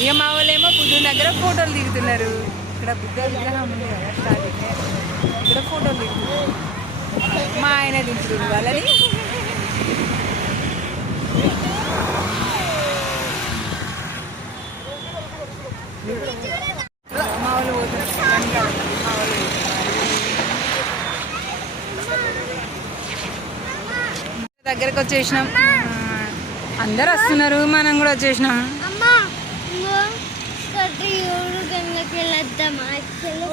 ఇక మా వాళ్ళేమో బుద్ధుని దగ్గర ఫోటోలు దిగుతున్నారు. ఇక్కడ బుద్ధ విగ్రహం ఉంది కదా స్టార్టింగ్, ఇక్కడ ఫోటోలు దిగుతున్నారు. మా ఆయన దించుతుంది వాళ్ళని. మా వాళ్ళు పోతున్నారు, మా వాళ్ళు దగ్గరకు వచ్చేసినాం. అందరు వస్తున్నారు, మనం కూడా వచ్చేసినాం.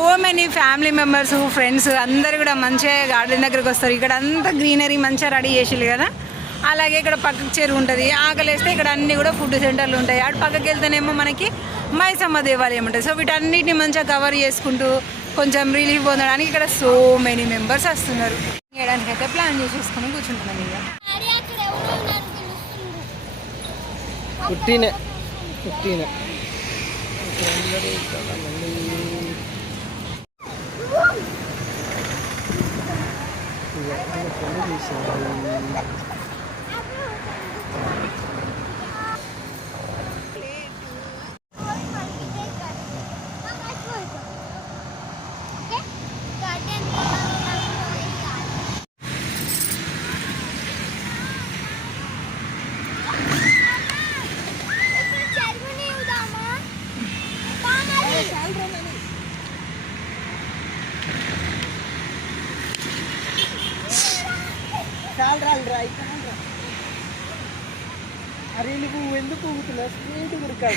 ఓ మెనీ ఫ్యామిలీ మెంబర్స్, ఫ్రెండ్స్ అందరు కూడా మంచిగా గార్డెన్ దగ్గరకు వస్తారు. ఇక్కడ అంతా గ్రీనరీ మంచిగా రెడీ చేసిల్లు కదా. అలాగే ఇక్కడ పక్కకు చెరువు ఉంటుంది. ఆకలేస్తే ఇక్కడ అన్నీ కూడా ఫుడ్ సెంటర్లు ఉంటాయి. అటు పక్కకి వెళ్తేనేమో మనకి మైసమ్మ దేవాలయం ఉంటుంది. సో వీటన్నిటిని మంచిగా కవర్ చేసుకుంటూ కొంచెం రిలీఫ్ పొందడానికి ఇక్కడ సో మెనీ మెంబర్స్ వస్తున్నారు. చేయడానికైతే ప్లాన్ చేసేసుకుని కూర్చుంటున్నాం. ఇక పుట్టిన అరే నువ్వు ఎందుకు ఊగుతున్నావు? స్ట్రీట్ గురికాడు.